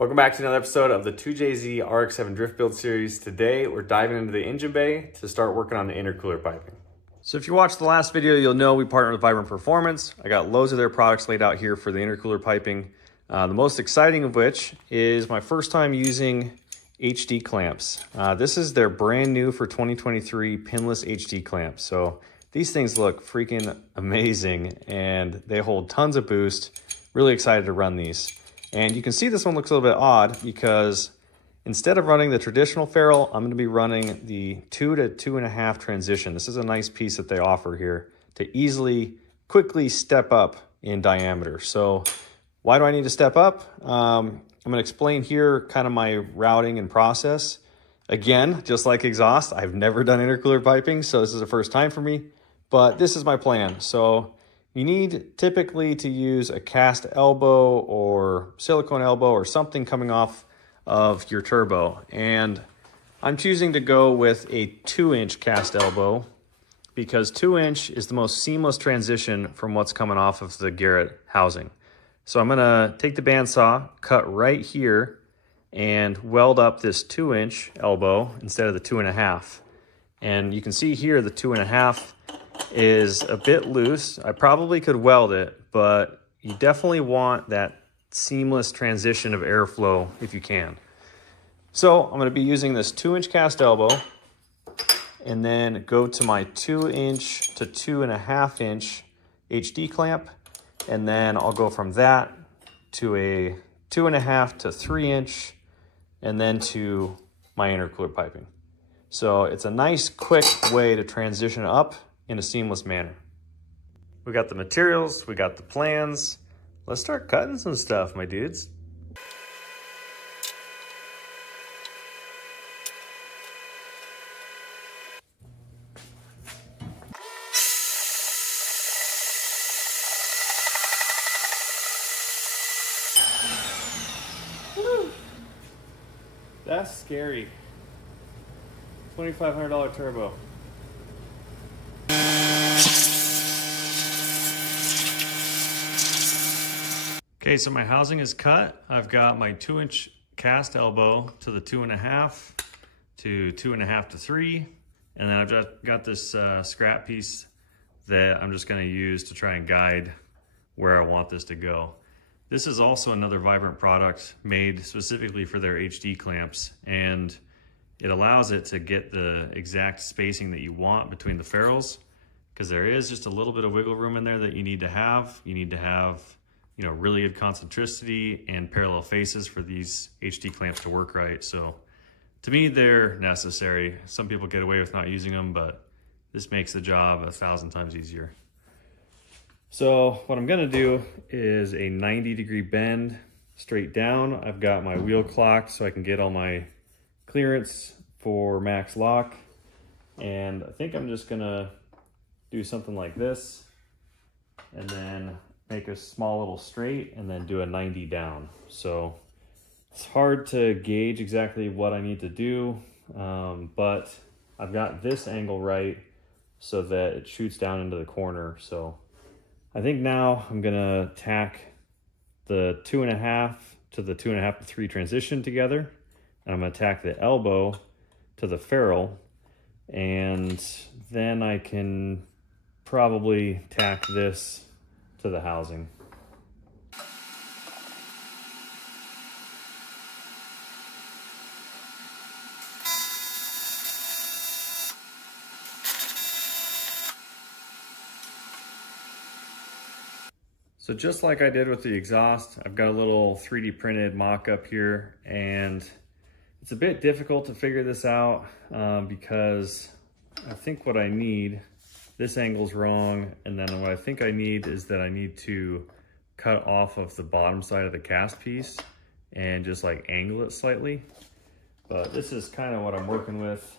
Welcome back to another episode of the 2JZ RX-7 Drift Build Series. Today, we're diving into the engine bay to start working on the intercooler piping. So if you watched the last video, you'll know we partnered with Vibrant Performance. I got loads of their products laid out here for the intercooler piping. The most exciting of which is my first time using HD clamps. This is their brand new for 2023 pinless HD clamps. So these things look freaking amazing and they hold tons of boost. Really excited to run these. And you can see this one looks a little bit odd because instead of running the traditional ferrule, I'm going to be running the 2 to 2.5 transition. This is a nice piece that they offer here to quickly step up in diameter. So why do I need to step up? I'm going to explain here kind of my routing and process. Again, just like exhaust, I've never done intercooler piping, so this is the first time for me, but this is my plan. So you need typically to use a cast elbow or silicone elbow or something coming off of your turbo. And I'm choosing to go with a 2-inch cast elbow because 2-inch is the most seamless transition from what's coming off of the Garrett housing. So I'm gonna take the bandsaw, cut right here, and weld up this 2-inch elbow instead of the 2.5. And you can see here the 2.5 is a bit loose. I probably could weld it, but you definitely want that seamless transition of airflow if you can. So I'm going to be using this 2-inch cast elbow and then go to my 2-inch to 2.5-inch HD clamp. And then I'll go from that to a 2.5 to 3-inch and then to my intercooler piping. So it's a nice quick way to transition up in a seamless manner. We got the materials, we got the plans. Let's start cutting some stuff, my dudes. Woo. That's scary. $2,500 turbo. Okay, so my housing is cut. I've got my 2-inch cast elbow to the 2.5 to 2.5 to 3. And then I've just got this scrap piece that I'm just gonna use to try and guide where I want this to go. This is also another Vibrant product made specifically for their HD clamps, and it allows it to get the exact spacing that you want between the ferrules, because there is just a little bit of wiggle room in there that you need to have. You need to have, you know, really good concentricity and parallel faces for these HD clamps to work right. So to me, they're necessary. Some people get away with not using them, but this makes the job 1,000 times easier. So what I'm gonna do is a 90-degree bend straight down. I've got my wheel clocked so I can get all my clearance for max lock. And I think I'm just gonna do something like this and then make a small little straight and then do a 90 down. So it's hard to gauge exactly what I need to do, but I've got this angle right so that it shoots down into the corner. So I think now I'm gonna tack the 2.5 to the 2.5 to 3 transition together. And I'm gonna tack the elbow to the ferrule, and then I can probably tack this to the housing. So just like I did with the exhaust, I've got a little 3D printed mock-up here, and it's a bit difficult to figure this out because I think what I need, this angle's wrong, and then what I think I need is that I need to cut off of the bottom side of the cast piece and just like angle it slightly. But this is kind of what I'm working with.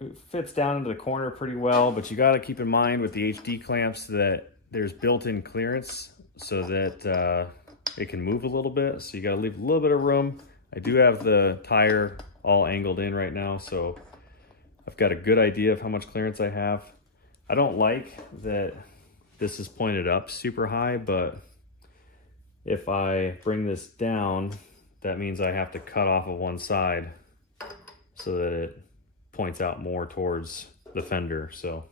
It fits down into the corner pretty well, but you got to keep in mind with the HD clamps that there's built-in clearance so that it can move a little bit. So you got to leave a little bit of room. I do have the tire all angled in right now, so I've got a good idea of how much clearance I have. I don't like that this is pointed up super high, but if I bring this down, that means I have to cut off of one side so that it points out more towards the fender. So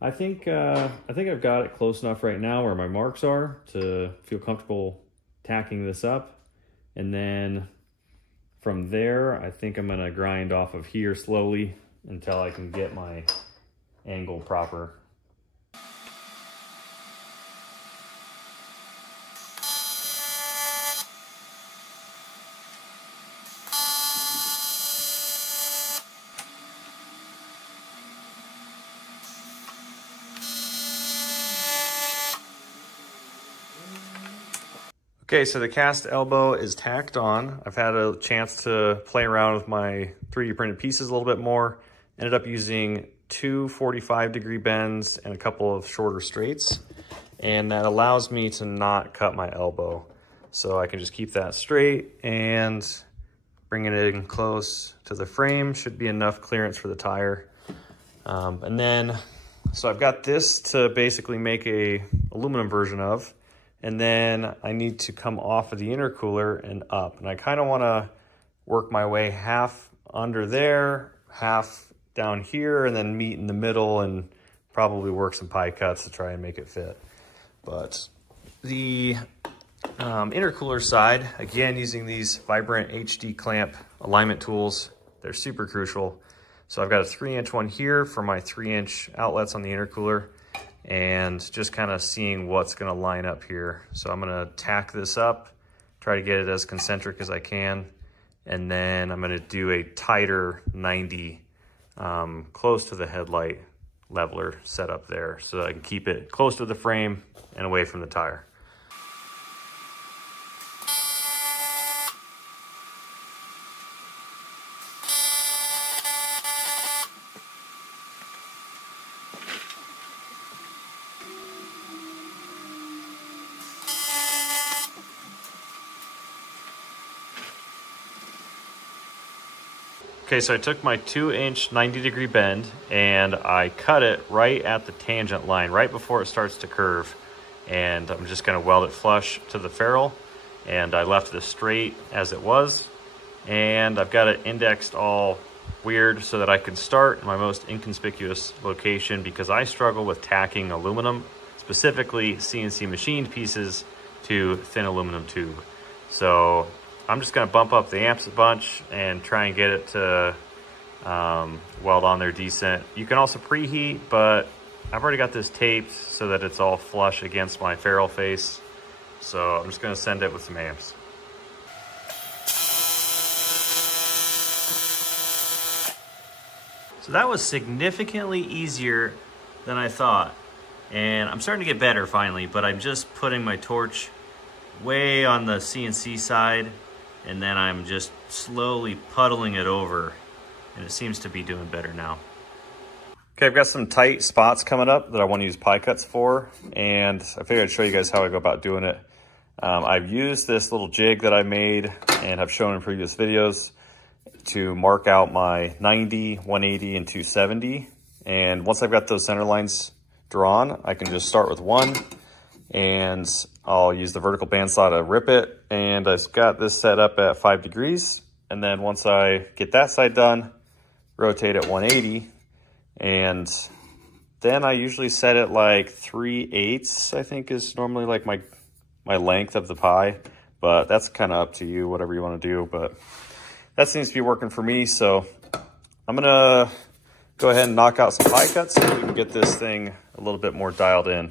I think I've got it close enough right now where my marks are to feel comfortable tacking this up. And then from there, I think I'm gonna grind off of here slowly until I can get my angle proper. Okay, so the cast elbow is tacked on. I've had a chance to play around with my 3D printed pieces a little bit more. Ended up using 2 45-degree bends and a couple of shorter straights. And that allows me to not cut my elbow. So I can just keep that straight and bring it in close to the frame. Should be enough clearance for the tire. So I've got this to basically make a aluminum version of. And then I need to come off of the intercooler and up. And I kind of want to work my way half under there, half down here, and then meet in the middle and probably work some pie cuts to try and make it fit. But the intercooler side, again, using these Vibrant HD clamp alignment tools, they're super crucial. So I've got a 3-inch one here for my 3-inch outlets on the intercooler, and just kind of seeing what's going to line up here. So I'm going to tack this up, try to get it as concentric as I can, and then I'm going to do a tighter 90 close to the headlight leveler set up there so that I can keep it close to the frame and away from the tire. Okay, so I took my 2-inch 90-degree bend and I cut it right at the tangent line, right before it starts to curve. And I'm just gonna weld it flush to the ferrule. And I left it straight as it was. And I've got it indexed all weird so that I can start in my most inconspicuous location, because I struggle with tacking aluminum, specifically CNC machined pieces, to thin aluminum tube. So I'm just gonna bump up the amps a bunch and try and get it to weld on there decent. You can also preheat, but I've already got this taped so that it's all flush against my ferrule face. So I'm just gonna send it with some amps. So that was significantly easier than I thought. And I'm starting to get better finally, but I'm just putting my torch way on the CNC side, and then I'm just slowly puddling it over, and it seems to be doing better now. Okay, I've got some tight spots coming up that I want to use pie cuts for, and I figured I'd show you guys how I go about doing it. I've used this little jig that I made and have shown in previous videos to mark out my 90, 180, and 270. And once I've got those center lines drawn, I can just start with one, and I'll use the vertical bandsaw to rip it. And I've got this set up at 5 degrees. And then once I get that side done, rotate at 180. And then I usually set it like 3/8, I think is normally like my length of the pie. But that's kind of up to you, whatever you want to do. But that seems to be working for me. So I'm going to go ahead and knock out some pie cuts so we can get this thing a little bit more dialed in.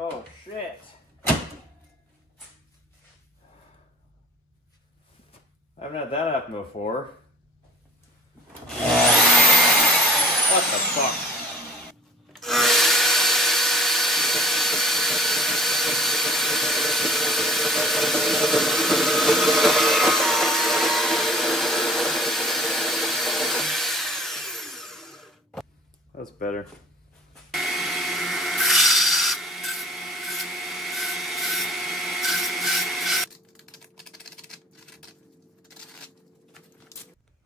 Oh shit. I haven't had that happen before. What the fuck? That's better.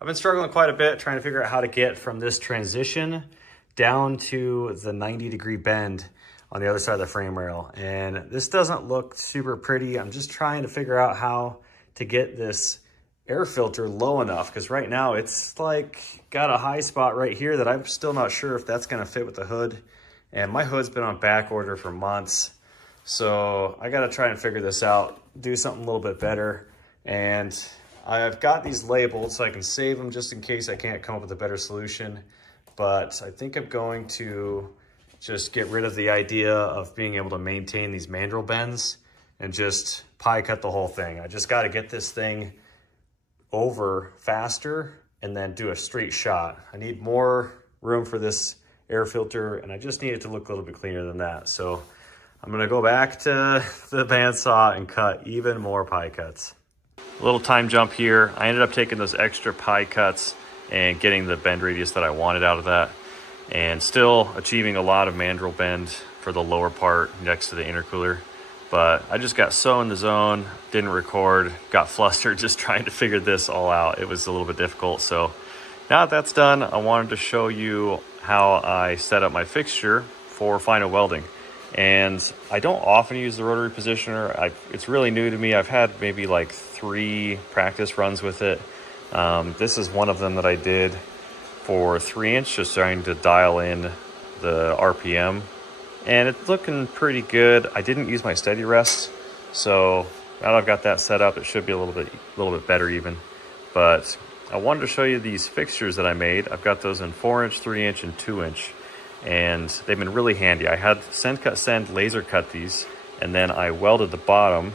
I've been struggling quite a bit trying to figure out how to get from this transition down to the 90-degree bend on the other side of the frame rail. And this doesn't look super pretty. I'm just trying to figure out how to get this air filter low enough, because right now it's like got a high spot right here that I'm still not sure if that's gonna fit with the hood. And my hood's been on back order for months. So I gotta try and figure this out, do something a little bit better. And I've got these labeled so I can save them just in case I can't come up with a better solution. But I think I'm going to just get rid of the idea of being able to maintain these mandrel bends and just pie cut the whole thing. I just got to get this thing over faster and then do a straight shot. I need more room for this air filter, and I just need it to look a little bit cleaner than that. So I'm going to go back to the bandsaw and cut even more pie cuts. A little time jump here. I ended up taking those extra pie cuts and getting the bend radius that I wanted out of that, and still achieving a lot of mandrel bend for the lower part next to the intercooler. But I just got so in the zone, didn't record, got flustered just trying to figure this all out. It was a little bit difficult. So now that that's done, I wanted to show you how I set up my fixture for final welding. And I don't often use the rotary positioner. It's really new to me. I've had maybe like 3 practice runs with it. This is one of them that I did for 3-inch, just trying to dial in the RPM. And it's looking pretty good. I didn't use my steady rest, so now that I've got that set up, it should be a little bit better even. But I wanted to show you these fixtures that I made. I've got those in 4-inch, 3-inch, and 2-inch. And they've been really handy. I had Send Cut Send laser cut these, and then I welded the bottom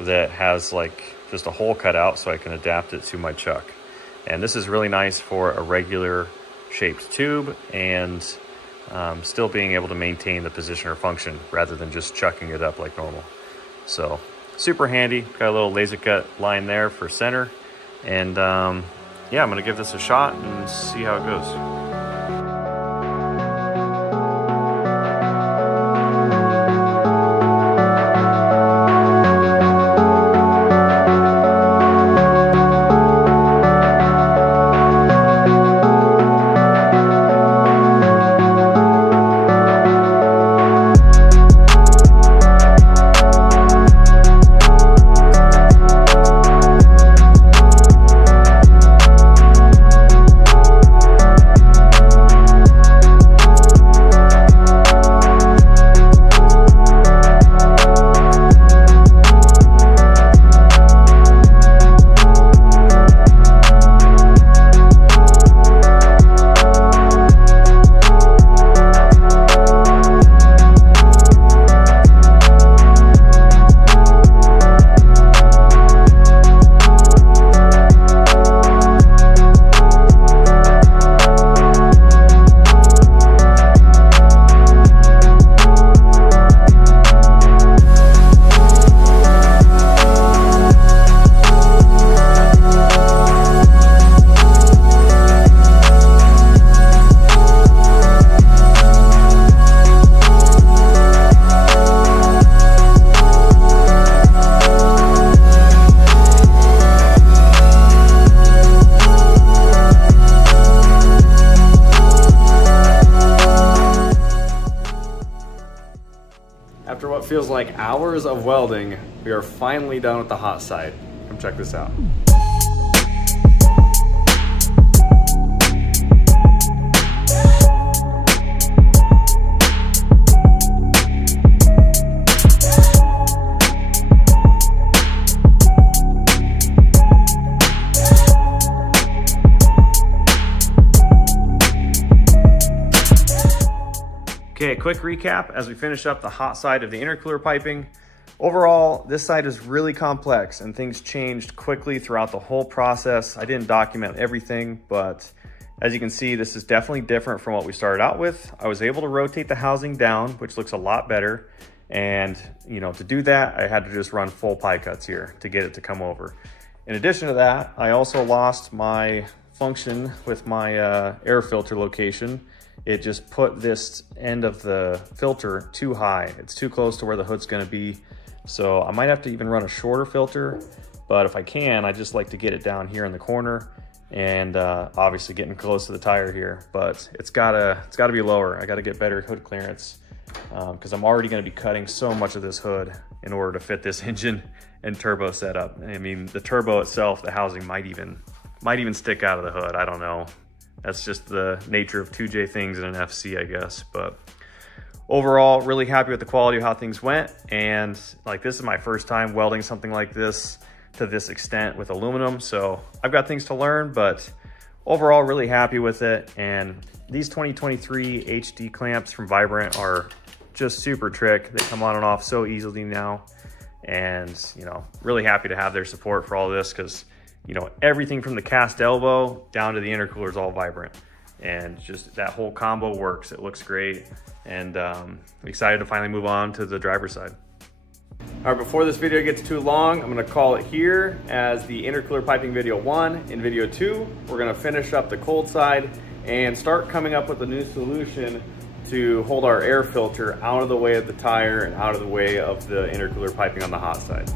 that has like just a hole cut out so I can adapt it to my chuck. And this is really nice for a regular shaped tube and still being able to maintain the positioner function rather than just chucking it up like normal. So super handy. Got a little laser cut line there for center. And yeah, I'm gonna give this a shot and see how it goes. After what feels like hours of welding, we are finally done with the hot side. Come check this out. Okay, quick recap as we finish up the hot side of the intercooler piping. Overall, this side is really complex and things changed quickly throughout the whole process. I didn't document everything, but as you can see, this is definitely different from what we started out with. I was able to rotate the housing down, which looks a lot better. And to do that, I had to just run full pie cuts here to get it to come over. In addition to that, I also lost my function with my air filter location. It just put this end of the filter too high. It's too close to where the hood's gonna be. So I might have to even run a shorter filter, but if I can, I just like to get it down here in the corner and obviously getting close to the tire here, but it's gotta be lower. I gotta get better hood clearance because I'm already gonna be cutting so much of this hood in order to fit this engine and turbo setup. I mean, the turbo itself, the housing might even stick out of the hood. I don't know. That's just the nature of 2J things in an FC, I guess. But overall, really happy with the quality of how things went. And like, this is my first time welding something like this to this extent with aluminum. So I've got things to learn, but overall really happy with it. And these 2023 HD clamps from Vibrant are just super trick. They come on and off so easily now. And, you know, really happy to have their support for all this because, you know, everything from the cast elbow down to the intercooler is all Vibrant. And just that whole combo works. It looks great. And excited to finally move on to the driver's side. All right, before this video gets too long, I'm gonna call it here as the intercooler piping video 1. In video 2, we're gonna finish up the cold side and start coming up with a new solution to hold our air filter out of the way of the tire and out of the way of the intercooler piping on the hot side.